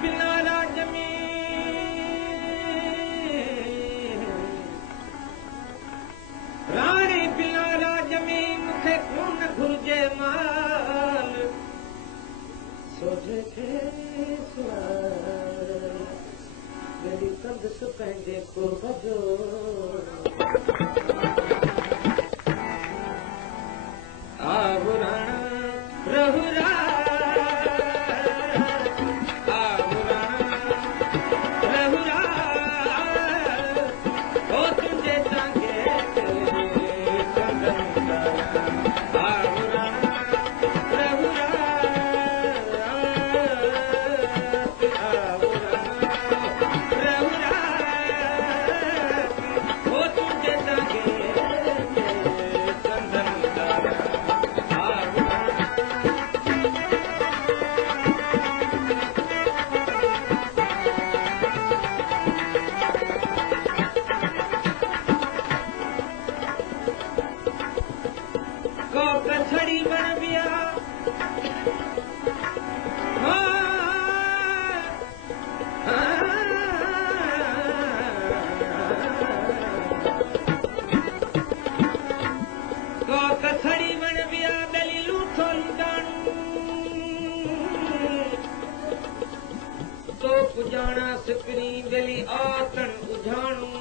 पिनारा जमी राणे पिनारा जमी मूंखे कोन घुर्जे माल सोझे खे मेरी कंदस पंहिंजे कुर्ब जो आहुराणा रहुरा छड़ी बन बिया छड़ी बन बिया दली लूठो लुटाणू तो पुजाणा सिकरी दली आतन उजाणू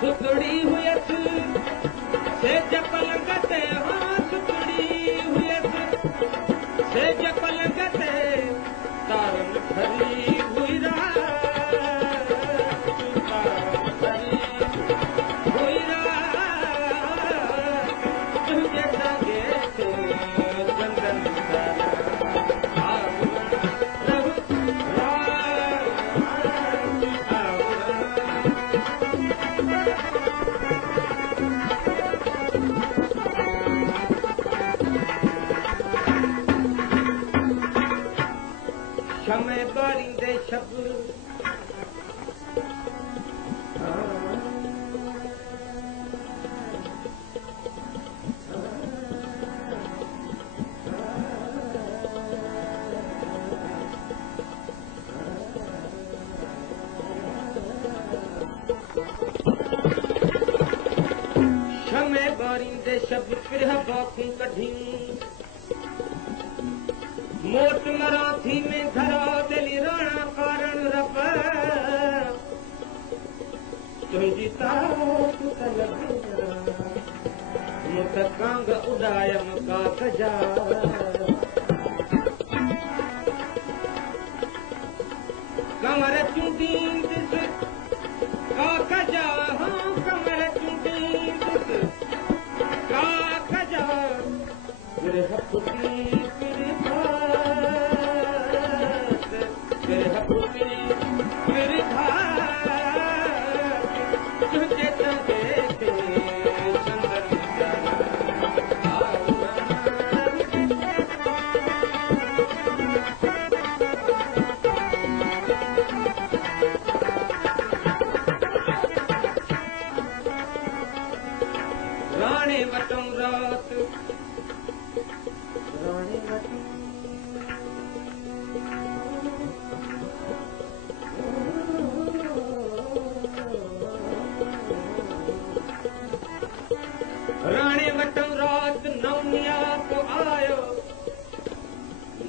सुतड़ी हुयस सेज पलंग ते हाँ सुतड़ी हुयस सेज पलंग ते तारन खरी हुई रात हुई रात तुझे संगे थे चंदन शमे बारिंदे शब शमे बारिंदे शब फिर बाखूं कढी मोट मराठी में धरा दिली राणा कारण रब तुझी ताक मुत कांग उडायम का कजा कमर चुंडींद का कजा हाँ कमर चुंडींद का कजा गृह पुती राणे वटों रात राणे वटों राणे वटों रात नौनिया को आयो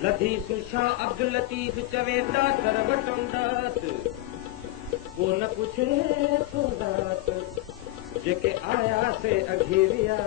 लधी सुशा अब्दुल लतीफ चवे दातर वटों दात को न पुछे तो दात जेके आया से अघेरिया